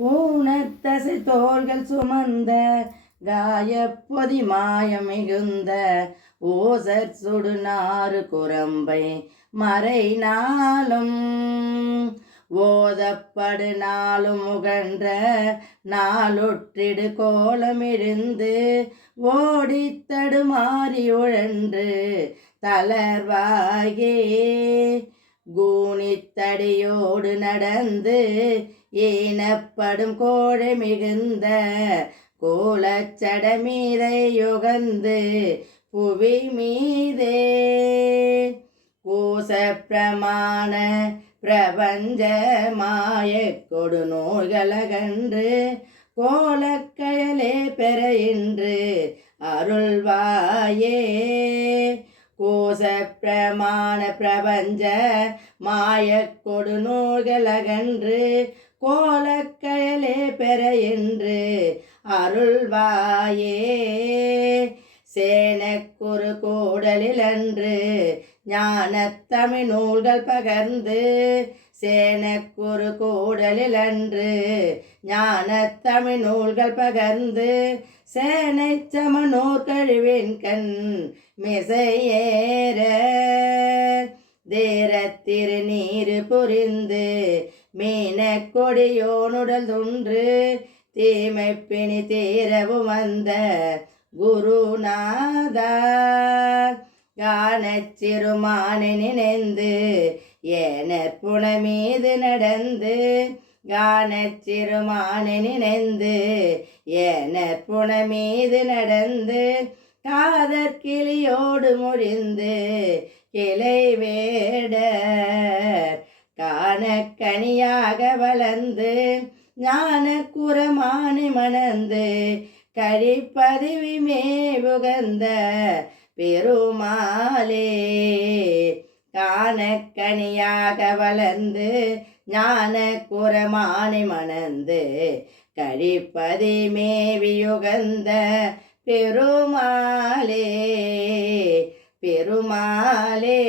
ஊனத்தசை தோள்கள் சுமந்த காயப்பொதி மாயம் மிகுந்த ஓசற் சுடுநாறு குரம்பை மறை நாளும் ஓதப்படு நாளும் முகன்ற நாளொற்றிடு கோலமிருந்து ஓடித்தடு மாறி உழன்று தளர்வாயே கூனித்தடியோடு நடந்து ஈனப்படும் கோழை மிகுந்த கோலச்சட மீதை யுகந்து புவி மீதே கூச பிரமாண பிரபஞ்ச மாய கொடு நோய்களகன்று கோலக்கயலே பெற இன்று அருள்வாயே கோச பிரமாண பிரபஞ்ச மாய கொடு நோய்களகன்று கோலக்கயலே பெற என்று அருள்வாயே சேனக்குறு கூடலில் அன்று ஞானத்தமிழ் நூல்கள் பகர்ந்து சேனக்குறு கூடலில் அன்று ஞானத்தமிழ் நூல்கள் பகர்ந்து சேனை சமனூர் கழிவின் கண் மிசையேற தேரத்திரு நீரு புரிந்து மீன கொடியோனுடல் துன்று தீமை பிணி தீரவும் வந்த குருநாதா காணச் சிறுமானை நினைந்து ஏனற்புண மீது நடந்து காணச் சிறுமானை நினைந்து ஏனற்புண மீது நடந்து காதற் கிளியோடு முடிந்து கிளை வேடர் காணக்கனியாக வளர்ந்து ஞான குரமானை மணந்து கழிப்பதிவி மேவுகந்த பெருமாளே காணக்கனியாக வளர்ந்து ஞான குரமானை மணந்து கழிப்பதி மேவியுகந்த பெருமாளே பெருமாளே